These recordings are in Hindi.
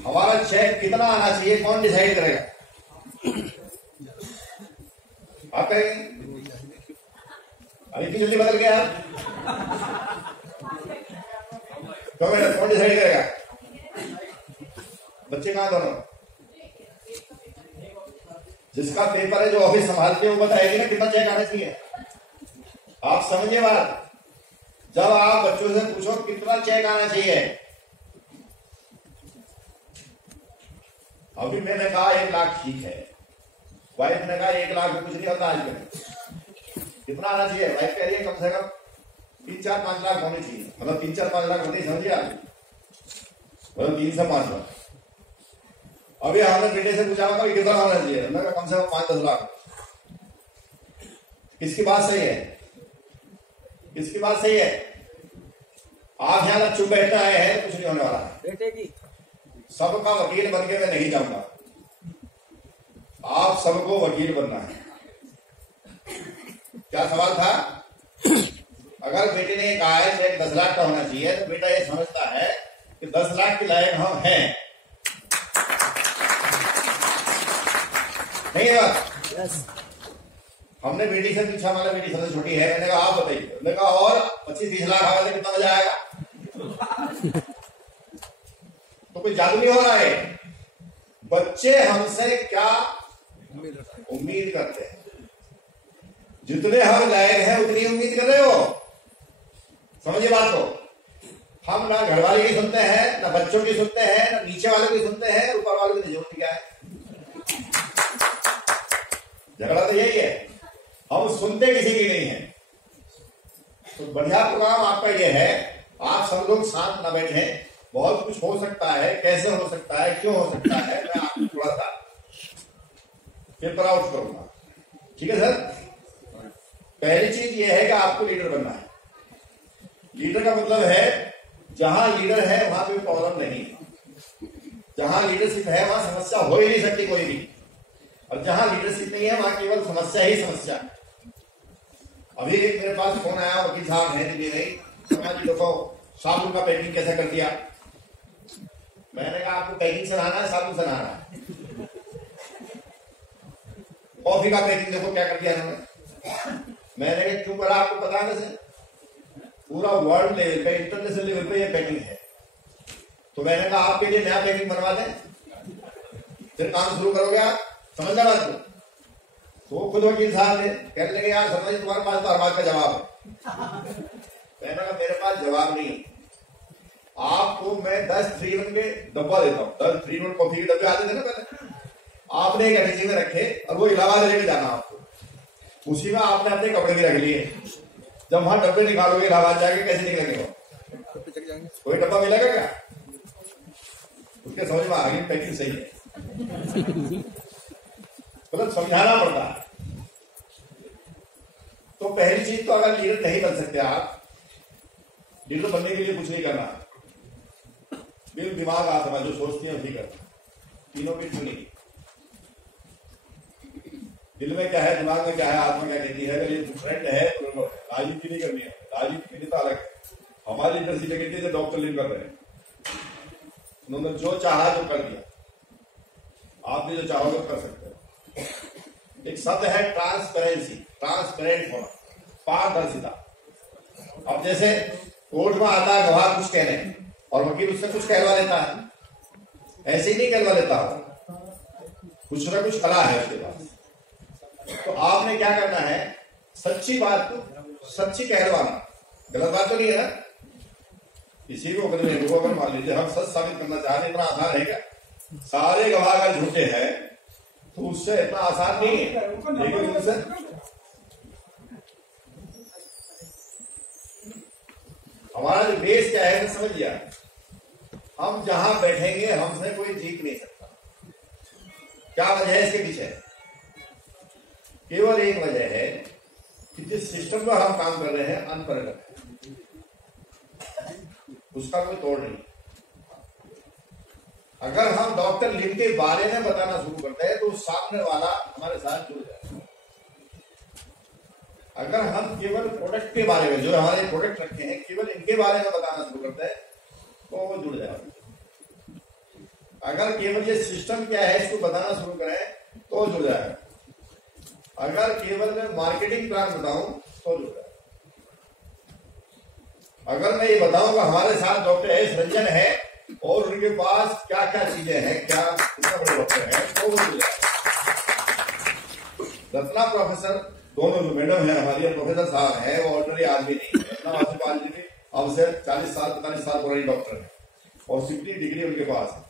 हमारा चेक कितना आना चाहिए कौन डिसाइड करेगा? आप कहेंगे अभी जल्दी बदल गया तो मैडम कौन डिसाइड करेगा? बच्चे कहां दोनों? जिसका पेपर है जो ऑफिस संभालते हैं वो बताएगी ना कितना चेक आना चाहिए। आप समझिए बात, जब आप बच्चों से पूछो कितना चेक आना चाहिए, अभी मैंने कहा 1 लाख ठीक है, वाइफ ने कहा 1 लाख में कुछ नहीं होता आजकल, कितना आना चाहिए? वाइफ कह रही है कम से कम 3-4-5 लाख होने चाहिए, मतलब 3-4-5 लाख होते ही समझिए आप, मतलब 3 से 5 लाख। अभी हमने बेटे से पूछा कि कितना होना चाहिए, मैं कहा कम से कम 5-10 लाख। किसकी बात सही है? किसकी बात सही है? आप यहां तक चुप बैठना है तो कुछ नहीं होने वाला है। बेटे की सबका वकील बन के मैं नहीं जाऊंगा, आप सबको वकील बनना है। क्या सवाल था? अगर बेटे ने कहा है चेक 10 लाख का होना चाहिए तो बेटा ये समझता है कि 10 लाख के लायक हम हैं, नहीं है बात? yes. हमने बेटी से पूछा, हमारी बेटी सबसे छोटी है, मैंने कहा आप बताइए, मैंने कहा और 25-30 लाख आगे तो कितना मजा आएगा? तो कोई जादू नहीं हो रहा है। बच्चे हमसे क्या उम्मीद करते हैं, जितने हम लायक हैं उतनी उम्मीद कर रहे हो, समझिए बात को। हम ना घर वाले की सुनते हैं, ना बच्चों की सुनते हैं, ना नीचे वालों की सुनते हैं, ऊपर वालों की जरूरत क्या है? झगड़ा तो यही है, हम सुनते किसी की नहीं है। तो बढ़िया प्रोग्राम आपका ये है, आप सब लोग शांत ना बैठे, बहुत कुछ हो सकता है, कैसे हो सकता है, क्यों हो सकता है, मैं आपको थोड़ा सा पेपर आउट करूंगा, ठीक है सर? पहली चीज ये है कि आपको लीडर बनना है। लीडर का मतलब है जहां लीडर है वहां कोई प्रॉब्लम नहीं, जहां लीडरशिप है वहां समस्या हो ही नहीं सकती कोई भी, और जहां लीडरशिप नहीं है वहां केवल समस्या ही समस्या। अभी एक मेरे पास फोन आया, वकील साहब है दिल्ली में, देखो साबुन का पैकिंग कैसे कर दिया। मैंने कहा आपको पैकिंग सराहना है, साबुन सराहना है? कॉफी का पैकिंग देखो क्या कर दिया इन्होंने। मैंने कहा क्यों करा, आपको पता है कैसे? पूरा वर्ल्ड लेवल पे, इंटरनेशनल लेवल पे ये पैकिंग है। तो मैंने कहा आपके लिए नया पैकिंग बनवा दें, फिर काम शुरू करोगे आप, समझना बात को। तो खुद वकील साहब ने कहने लगे यार समझ तुम्हारे पास तो हर बात का जवाब है। मैंने कहा मेरे पास जवाब नहीं, आपको मैं 10 3-1 के डब्बा देता हूँ। 10 3-1 कॉफी के डब्बे आते थे ना पहले, आपने एक अटैची में रखे और वो इलाहाबाद लेके जाना आपको, उसी में आपने अपने कपड़े भी रख लिए। जब वहां डब्बे निकालोगे इलाहाबाद जाके कैसे निकलेंगे वो? कोई डब्बा मिलेगा क्या? उसके समझ में आ गई पैकिंग सही है, मतलब समझाना पड़ता है। तो पहली चीज तो अगर लीडर नहीं बन सकते आप, लीडर बनने के लिए कुछ नहीं करना, बिल दिमाग आत्मा जो सोचती है वही करना, तीनों की सुनी। दिल में क्या है, दिमाग में क्या है, आत्मा क्या कहती है, अगर ये डिफरेंट है तो राजनीति नहीं करनी है। राजनीति की तो अलग है, हमारी लीडरशिप कहती है डॉक्टर लीड कर रहे हैं, उन्होंने जो चाहा जो कर दिया, आप भी जो चाहोगे कर सकते हो। एक शब्द है ट्रांसपेरेंसी, ट्रांसपेरेंट होना, पारदर्शिता। अब जैसे कोर्ट में आता है गवाह कुछ कहने और वकील उससे कुछ कहलवा लेता है, ऐसे ही नहीं कहलवा लेता हो, कुछ ना कुछ कला है उसके पास। तो आपने क्या करना है, सच्ची बात को सच्ची कहलवाना, गलत बात तो नहीं है ना। किसी भी मुकदमे को अगर मान लीजिए हम सच साबित करना चाह रहे, इतना आसान है क्या? सारे गवाह अगर झूठे हैं तो उससे इतना आसान नहीं है, लेकिन उनसे हमारा जो बेस क्या है समझ लिया, हम जहां बैठेंगे हमसे कोई जीत नहीं सकता। क्या वजह है इसके पीछे? केवल एक वजह है कि जिस सिस्टम पर हम काम कर रहे हैं अनपरिणत है, उसका कोई तोड़ नहीं। अगर हम डॉक्टर लिन के बारे में बताना शुरू करते हैं तो सामने वाला हमारे साथ जुड़ जाएगा। अगर हम केवल प्रोडक्ट के बारे में, जो हमारे प्रोडक्ट रखे हैं, केवल इनके बारे में बताना शुरू करते हैं तो वो जुड़ जाएगा। अगर केवल ये सिस्टम क्या है इसको बताना शुरू करें तो जुड़ जाएगा। अगर केवल मैं मार्केटिंग प्लान बताऊं तो जुड़ जाएगा। अगर मैं ये बताऊंगा हमारे साथ डॉक्टर एस रंजन है और उनके पास क्या क्या चीजें हैं, क्या कितना बड़े डॉक्टर है, तो वो जुड़ जाएगा। रत्ना प्रोफेसर दोनों जो मैडम है हमारी प्रोफेसर साहब है, वो ऑर्डिनरी आदमी नहीं है। रत्ना वासीपाल जी भी अब से 40 साल 45 साल पुरानी डॉक्टर है और 60 डिग्री उनके पास है।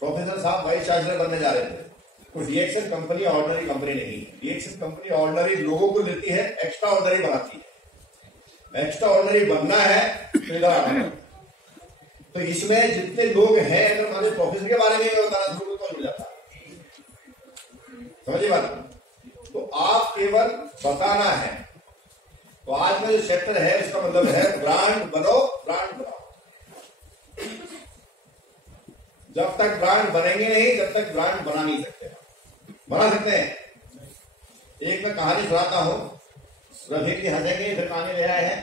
प्रोफेसर साहब वाइस चांसलर बनने जा रहे थे। कोई रिएक्शन कंपनी ऑर्डिनरी कंपनी नहीं है। रिएक्शन कंपनी ऑर्डिनरी लोगों को लेती है, एक्स्ट्रा ऑर्डिनरी बनाती है। एक्स्ट्रा ऑर्डिनरी बनना है तो इधर आना है। तो इसमें जितने लोग हैं, अगर हमारे प्रोफेसर के बारे में बताना शुरू तो जुड़ जाता है। समझिए बात। तो आप केवल बताना है। तो आज का जो चैप्टर है इसका मतलब है ब्रांड बनो, ब्रांड बनाओ। जब तक ब्रांड बनेंगे नहीं तब तक ब्रांड बना नहीं सकते। बना सकते हैं। एक मैं कहानी सुनाता हूं, रफीक जी हंसेंगे, फिर कहानी ले आए हैं।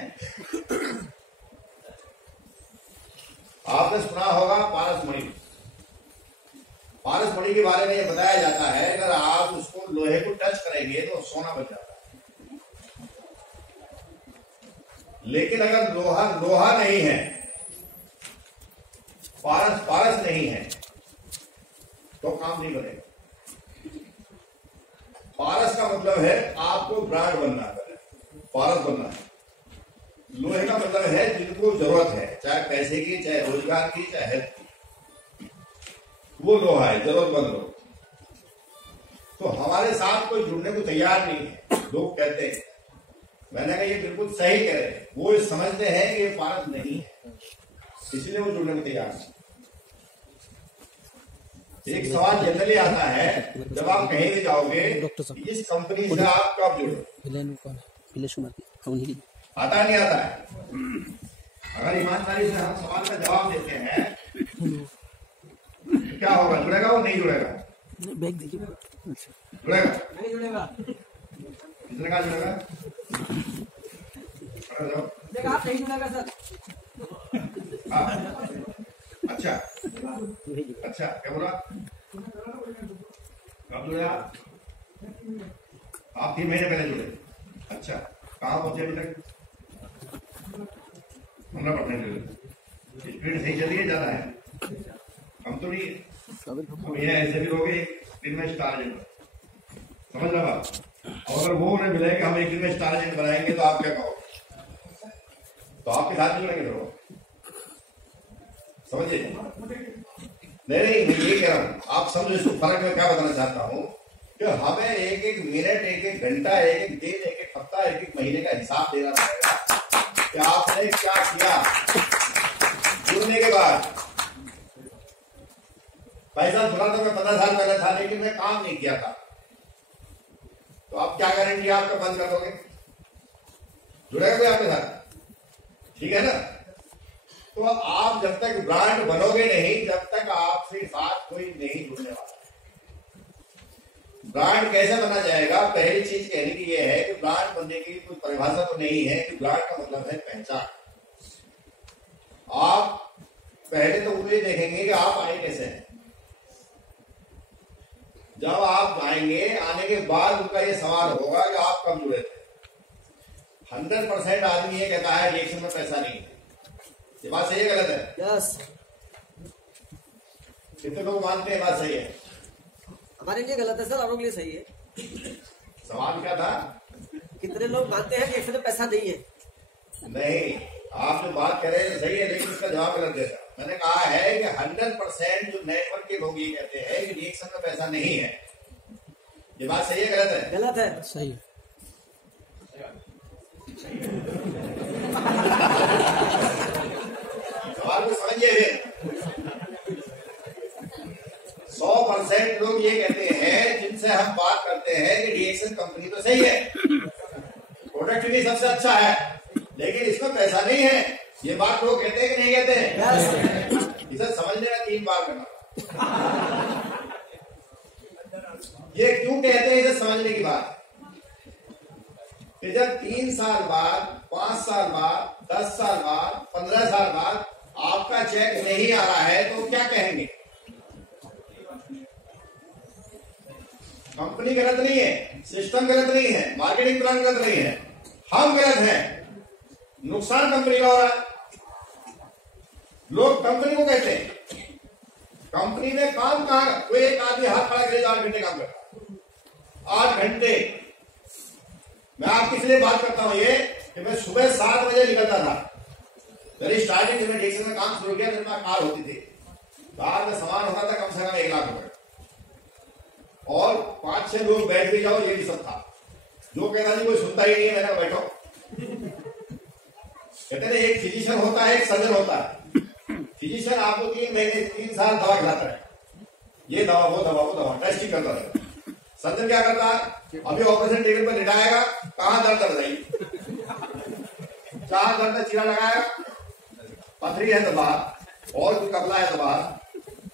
आपने सुना होगा पारसमणि। पारसमणि के बारे में यह बताया जाता है अगर आप उसको लोहे को टच करेंगे तो सोना बन जाता है। लेकिन अगर लोहा लोहा नहीं है, पारस पारस नहीं है, तो काम नहीं बनेगा। पारस का मतलब है आपको ब्रांड बनना है, पारस बनना है। लोहे का मतलब है जिनको जरूरत है, चाहे पैसे की, चाहे रोजगार की, चाहे हेल्थ की, वो लोहा है, जरूरतमंद लोग। तो हमारे साथ कोई जुड़ने को तैयार नहीं है। लोग कहते हैं, मैंने कहा ये बिल्कुल सही कह रहे हैं। वो समझते हैं कि ये पारस नहीं है, इसलिए वो जुड़ने को तैयार नहीं। एक सवाल जनरली आता है जब आप कहीं भी जाओगे, इस कंपनी से आप कब जुड़े? आता नहीं आता है। अगर ईमानदारी से हम सवाल का जवाब देते हैं क्या होगा? जुड़ेगा वो नहीं जुड़ेगा? बैग दीजिए। जुड़ेगा नहीं जुड़ेगा? किसने कहा जुड़ेगा? आप नहीं जुड़ेगा सर। अच्छा अच्छा, क्या बोला? कब जुड़े आप? 3 महीने पहले जुड़े। अच्छा, कहाँ पहुंचे अभी तक? 15%। स्पीड सही चलिए, ज्यादा है, कम तो नहीं है। अब ये ऐसे भी हो गए दिन में स्टार एजेंट, समझ रहा बात? और अगर वो उन्हें मिले कि हम एक दिन में स्टार एजेंट बनाएंगे तो आप क्या कहोगे? तो आपके साथ जुड़ेंगे फिर वो, समझिए। नहीं मैं ये कह रहा हूँ, आप समझो इसको। फर्क मैं क्या बताना चाहता हूँ कि हमें एक एक मिनट, एक एक घंटा, एक एक दिन, एक एक हफ्ता, एक एक महीने का हिसाब देना पड़ेगा कि आपने क्या किया जुड़ने के बाद। पैसा जुड़ा तो मैं 15 साल पहले था, लेकिन मैं काम नहीं किया था, तो आप क्या गारंटी आपका बंद कर दोगे? जुड़ेगा कोई आपके साथ? ठीक है ना? तो आप जब तक ब्रांड बनोगे नहीं, जब तक आपसे साथ कोई नहीं जुड़ने वाला। ब्रांड कैसे बना जाएगा? पहली चीज कहने की यह है कि ब्रांड बनने की कोई परिभाषा तो नहीं है कि ब्रांड का मतलब है पहचान। आप पहले तो उन्हें देखेंगे कि आप आए कैसे हैं। जब आप आएंगे, आने के बाद उनका ये सवाल होगा कि आप कब जुड़े थे। 100% आदमी ये कहता है रिएक्शन में पैसा नहीं है। ये बात सही है गलत है? यस। कितने लोग मानते हैं बात सही है? हमारे लिए गलत है सर, औरों के लिए सही है। सवाल क्या था? कितने लोग मानते हैं कि रिएक्शन में पैसा नहीं है? नहीं, आप जो बात कर रहे हैं सही है, लेकिन इसका जवाब गलत देगा। मैंने कहा है कि 100% जो नेटवर्क के लोग ये कहते हैं कि रिएक्शन में पैसा नहीं है। ये बात सही है गलत है? गलत है। सही है। सवाल को समझिए। 100% लोग ये कहते हैं जिनसे हम बात करते हैं कि रिएक्शन कंपनी तो सही है, प्रोडक्टिविटी सबसे अच्छा है, लेकिन इसमें पैसा नहीं है। ये बात लोग कहते हैं कि नहीं कहते हैं? इसे समझने का 3 बार करना। ये क्यों कहते हैं, इसे समझने की बात कि जब 3 साल बाद, 5 साल बाद, 10 साल बाद, 15 साल बाद आपका चेक नहीं आ रहा है तो क्या कहेंगे? कंपनी गलत नहीं है, सिस्टम गलत नहीं है, मार्केटिंग प्लान गलत नहीं है, हम गलत हैं। नुकसान कंपनी का हो रहा है। लोग कंपनी को कहते हैं, कंपनी में काम कहां, कोई एक आदमी हाथ खड़ा करे 8 घंटे काम करता, 8 घंटे। मैं आपकी इसलिए बात करता हूं ये कि मैं सुबह 7 बजे निकलता था। मेरी स्टार्टिंग में डिक्शन में काम शुरू किया, मेरे पास कार होती थी, कार में सामान होता था कम से कम 1 लाख रुपए, और 5-6 लोग बैठ भी जाओ, ये भी सब था। जो कहता जी कोई सुनता ही नहीं है, मैंने बैठो। कहते हैं एक फिजिशियन होता है, एक सर्जन होता है। फिजिशियन आपको 3 महीने 3 साल दवा खिलाता है, ये दवा वो दवा वो दवा टेस्टिंग करता है। सर्जन क्या करता है, अभी ऑपरेशन टेबल पर लिटाएगा, कहां दर्द है बताइए, जहां दर्द चीरा लगाएगा, पथरी है तो बाहर, और कोई कपला है तो बाहर,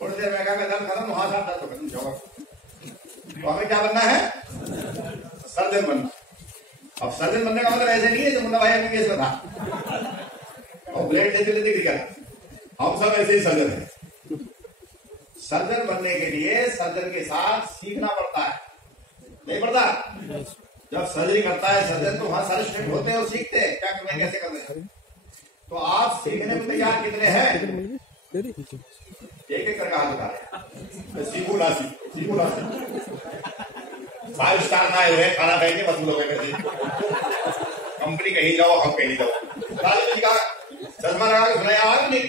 थोड़ी देर में दर्द खत्म, वहां से दर्द खत्म होगा। तो हमें क्या बनना है, सर्जन बनना। अब सर्जन बनने का मतलब ऐसे नहीं है जो मुन्ना भाई अपने केस में था और ब्लेड देते लेते गिर गया, हम सब ऐसे ही सर्जन हैं। सर्जन बनने के लिए सर्जन के साथ सीखना पड़ता है, नहीं पड़ता? जब सर्जरी करता है सर्जन तो वहां सारे स्टूडेंट होते हैं और सीखते हैं क्या करना है, कैसे करना है। तो आप सीखने में तैयार कितने हैं? एक एक करके हाथ उठा रहे, सीखू ना सीखू ना सीखू। 5 स्टार आए हुए खाना खाएंगे वसूल हो गए, कंपनी कहीं जाओ हम कहीं जाओ। राजू जी का चश्मा लगा के सुनाया आज नहीं,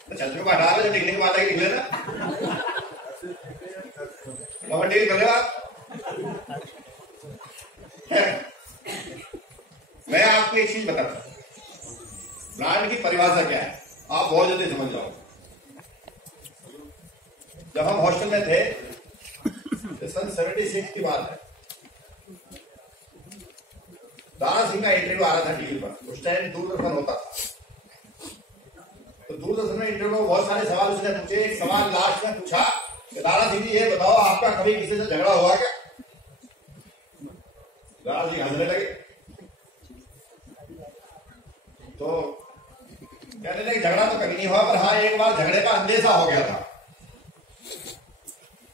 तो चश्मे को हटा लो, टिकने के बाद आगे निकले ना, डील करेगा। मैं आपको एक चीज बताता हूं, ब्रांड की परिभाषा क्या है, आप बहुत जल्दी समझ जाओ। जब हम हॉस्टल में थे, सन 76 की बात है, दारा सिंह का इंटरव्यू आ रहा था टीवी पर, उस टाइम दूरदर्शन होता था। तो दूरदर्शन में इंटरव्यू में बहुत सारे सवाल उसने पूछे। एक सवाल लास्ट में पूछा कि दारा सिंह जी ये बताओ आपका कभी किसी से झगड़ा हुआ क्या? दारा सिंह हंसने लगे, तो कहने लगे झगड़ा तो कभी नहीं हुआ, पर हाँ एक बार झगड़े का अंदेशा हो गया था।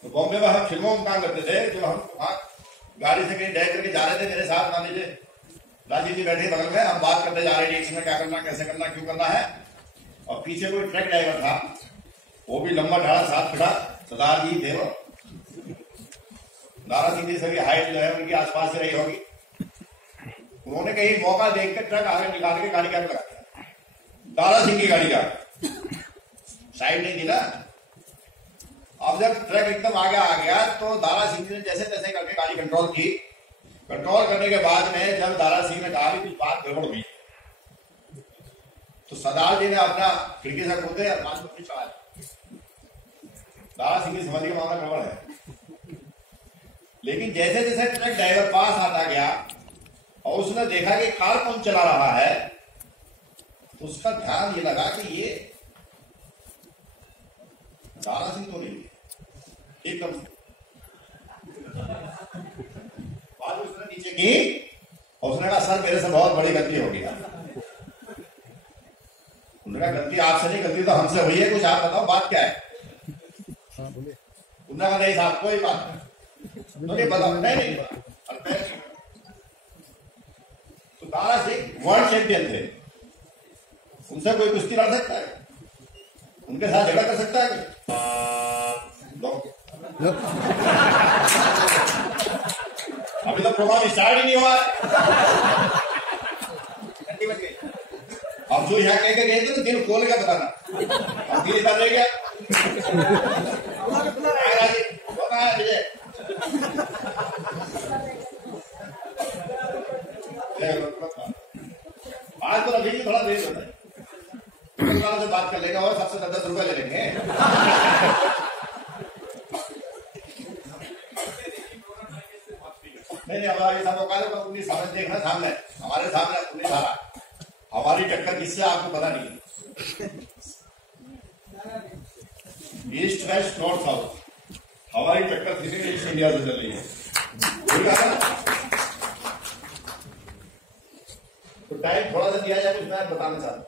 तो बॉम्बे में हम फिल्मों में काम करते थे, जो हम वहां गाड़ी से कहीं ड्राइव करके जा रहे थे, मेरे साथ मान लीजिए राजीव जी बैठे बगल में, हम बात करते जा रहे थे में क्या करना, कैसे करना, क्यों करना है, और पीछे कोई ट्रक ड्राइवर था, वो भी लंबा ढाड़ा साथ खड़ा, सरदार जी थे वो, दारा सिंह जी से भी हाइट जो है उनकी आसपास से रही होगी। उन्होंने कहीं मौका देखकर ट्रक आगे निकाल के गाड़ी का लगा दिया, दारा सिंह की गाड़ी का साइड नहीं दी ना। अब जब ट्रक एकदम आगे आ गया तो दारा सिंह ने जैसे तैसे करके गाड़ी कंट्रोल की। कंट्रोल करने के बाद में जब दारा सिंह ने कहा कि कुछ बात गड़बड़ हुई, तो सरदार जी ने अपना खिड़की से कूदे और बात को चढ़ा। दारा सिंह की समझ के मामला गड़बड़ है। लेकिन जैसे जैसे ट्रक ड्राइवर पास आता गया और उसने देखा कि कार कौन चला रहा है, तो उसका ध्यान ये लगा कि ये दारा सिंह तो नहीं, एकदम बात उसने नीचे की और उसने कहा सर मेरे से बहुत बड़ी गलती हो गई। उन्होंने कहा गलती आपसे नहीं, गलती तो हमसे हुई है, कुछ आप बताओ बात क्या है। उन्होंने कहा नहीं साहब कोई बात नहीं बताओ, नहीं तो दारा सिंह वर्ल्ड चैंपियन थे, उनसे कोई कुश्ती लड़ सकता है, उनके साथ झगड़ा कर सकता है? अभी तो प्रोग्राम स्टार्ट ही नहीं हुआ। अब जो यहाँ कह के गए थे तो दिल खोल के बताना, अब दिल इधर रह गया। विजय आज तो अभी थोड़ा देर होता है, से बात कर लेगा और सबसे 10-10 रुपए ले लेंगे। नहीं हमारे साथ औकात 19 सामने देखना, सामने हमारे सामने 19 आ रहा, हमारी टक्कर किससे आपको पता नहीं। ईस्ट वेस्ट नॉर्थ साउथ, हमारी टक्कर किसी ईस्ट इंडिया से चल रही है। तो टाइम थोड़ा सा दिया जाए, कुछ मैं बताना चाहता हूं,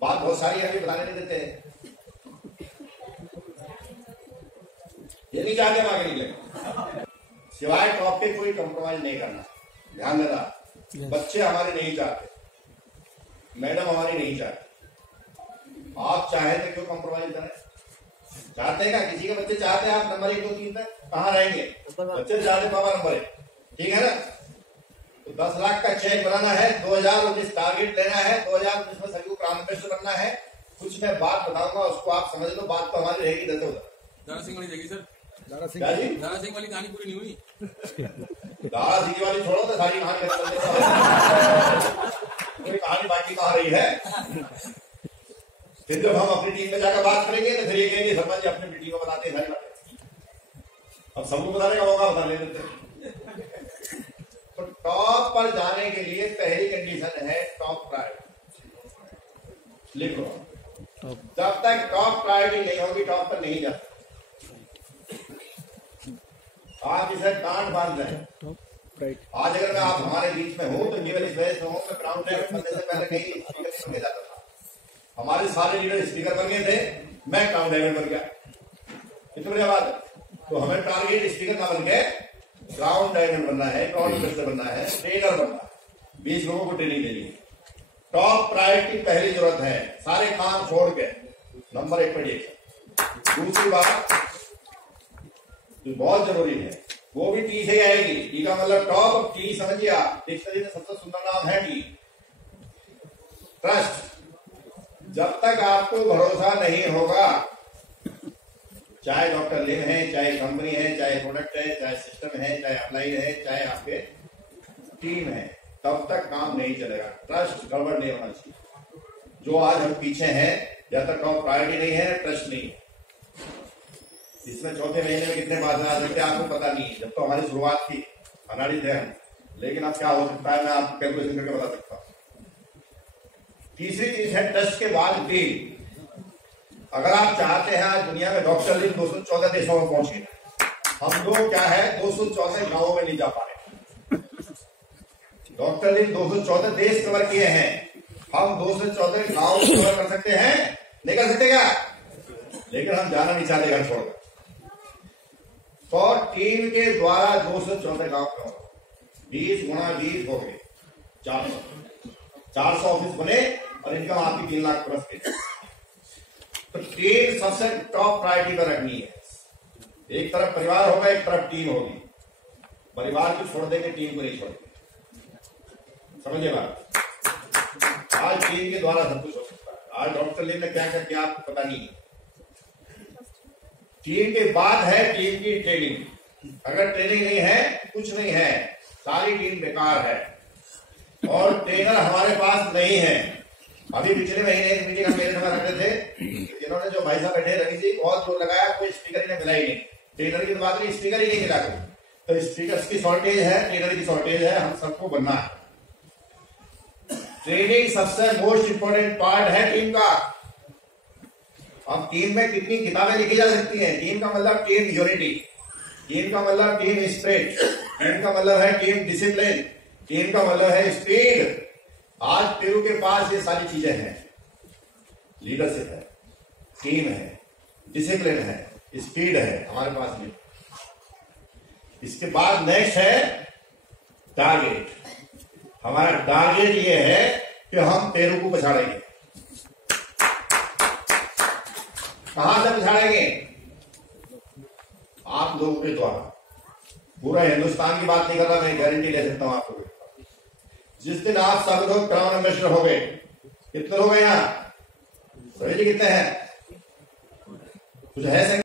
बात बहुत सारी है, अभी बताने नहीं देते हैं। ये नहीं चाहते हम आगे निकले, सिवाय टॉप के कोई कंप्रोमाइज नहीं करना। ध्यान देना, बच्चे हमारे नहीं चाहते, मैडम हमारी नहीं चाहती, आप चाहे तो क्यों कंप्रोमाइज करें? चाहते हैं क्या? किसी के बच्चे चाहते हैं आप नंबर 1 2 3 तक कहाँ रहेंगे? बच्चे चाहते पापा नंबर 1, ठीक है ना? तो 10 लाख का चेक बनाना है, 2019 टारगेट लेना है, 2019 में सभी को प्रारंभ करना है। कुछ मैं बात बताऊंगा, उसको आप समझ लो, बात तो हमारी रहेगी इधर उधर। दारा सिंह वाली देखी सर, दारा सिंह वाली कहानी पूरी नहीं हुई। दारा सिंह वाली छोड़ो तो सारी कहानी कोई कहानी बाकी कहाँ रही है? फिर जब हम अपनी टीम में जाकर बात करेंगे तो फिर ये कहेंगे शर्मा जी अपनी टीम को बताते हैं सारी बातें। अब सबको बताने का मौका बता लेते। तो टॉप पर जाने के लिए पहली कंडीशन है टॉप प्रायोरिटी। लिखो, जब तक टॉप प्रायोरिटी नहीं होगी टॉप पर नहीं जा सकते। आप इसे गांठ बांध रहे हैं। आज अगर मैं आप हमारे बीच में हूं तो केवल इस वजह से हूं, मैं ग्राउंड लेवल बनने से पहले कहीं स्पीकर बन जाता था। हमारे सारे लीडर स्पीकर बन गए थे, मैं ग्राउंड लेवल बन गया। कितनी बड़ी बात है? तो हमें टारगेट स्पीकर ना बन के ग्राउंड डायमंड बनना है, ग्राउंड एम्बेसडर बनना है, ट्रेनर बनना है, 20 लोगों को ट्रेनिंग देनी है। टॉप प्रायोरिटी पहली जरूरत है, सारे काम छोड़ के नंबर 1 पर देखिए। दूसरी बात जो बहुत जरूरी है वो भी टी से आएगी। टी का मतलब टॉप, टी समझिए आप, डिक्शनरी में सबसे सुंदर नाम है टी, ट्रस्ट। जब तक आपको भरोसा नहीं होगा, चाहे डॉक्टर लिम है, चाहे कंपनी है, चाहे प्रोडक्ट है, चाहे सिस्टम है, चाहे अप्लाइड है, चाहे आपके टीम है, तब तक काम नहीं चलेगा। ट्रस्ट गड़बड़ नहीं होना चाहिए। जो आज हम पीछे हैं, जब तक टॉप प्रायोरिटी नहीं है, ट्रस्ट नहीं है। इसमें चौथे महीने में कितने बाजार आ सकते हैं आपको पता नहीं है। जब तो हमारी शुरुआत थी, अनाड़ी थे हम, लेकिन अब क्या हो सकता है मैं आपको कैलकुलेशन करके बता सकता हूँ। तीसरी चीज है ट्रस्ट के बाद टीम। अगर आप चाहते हैं, आज दुनिया में डॉक्टर लिम 214 देशों में पहुंचे, हम लोग क्या है 214 गांवों में नहीं जा पा रहे। डॉक्टर लिम 214 देश कवर किए हैं, हम 214 गांव कवर कर सकते हैं? नहीं कर सकते क्या? लेकिन हम जाना नहीं चाहते घर छोड़कर। तो टीम के द्वारा 214 गांव कवर, 20 गुणा 20 हो गए 400 ऑफिस बने और इनकम आपकी 3 लाख प्लस के। तो टीम सबसे टॉप प्रायोरिटी पर रखनी है। एक तरफ परिवार होगा, एक तरफ टीम होगी। परिवार को छोड़ देंगे, टीम को नहीं छोड़ेंगे। समझिए बात। आज टीम के द्वारा सब कुछ हो सकता है। आज डॉक्टर लिम ने क्या किया आपको पता नहीं है। टीम के बाद है टीम की ट्रेनिंग। अगर ट्रेनिंग नहीं है, कुछ नहीं है, सारी टीम बेकार है। और ट्रेनर हमारे पास नहीं है। अभी पिछले महीने एक मीटिंग हम मेरे समय रखते थे, जिन्होंने जो भाई साहब बैठे रवि जी बहुत जोर लगाया, कोई स्पीकर ही ने मिला ही नहीं। ट्रेनर की बात नहीं, स्पीकर ही नहीं मिला कोई। तो स्पीकर्स की शॉर्टेज है, ट्रेनर की शॉर्टेज है, हम सबको बनना है। ट्रेनिंग सबसे मोस्ट इंपोर्टेंट पार्ट है टीम का। अब टीम में कितनी किताबें लिखी जा सकती हैं? टीम का मतलब टीम यूनिटी, टीम का मतलब टीम स्पिरिट, टीम का मतलब है टीम डिसिप्लिन, टीम का मतलब है स्पीड। आज पेरू के पास ये सारी चीजें हैं। लीडरशिप है, टीम है, डिसिप्लिन है, स्पीड है हमारे पास में। इसके बाद नेक्स्ट है टारगेट। हमारा टारगेट ये है कि हम पेरू को पछाड़ेंगे। कहां से पछाड़ेंगे? आप लोगों के द्वारा। पूरा हिंदुस्तान की बात नहीं कर रहा, मैं गारंटी ले सकता हूं आपको। जिस दिन आप सब लोग क्राउन एम्बेसडर हो गए, कितने लोग हैं यहाँ? सभी कितने हैं? कुछ है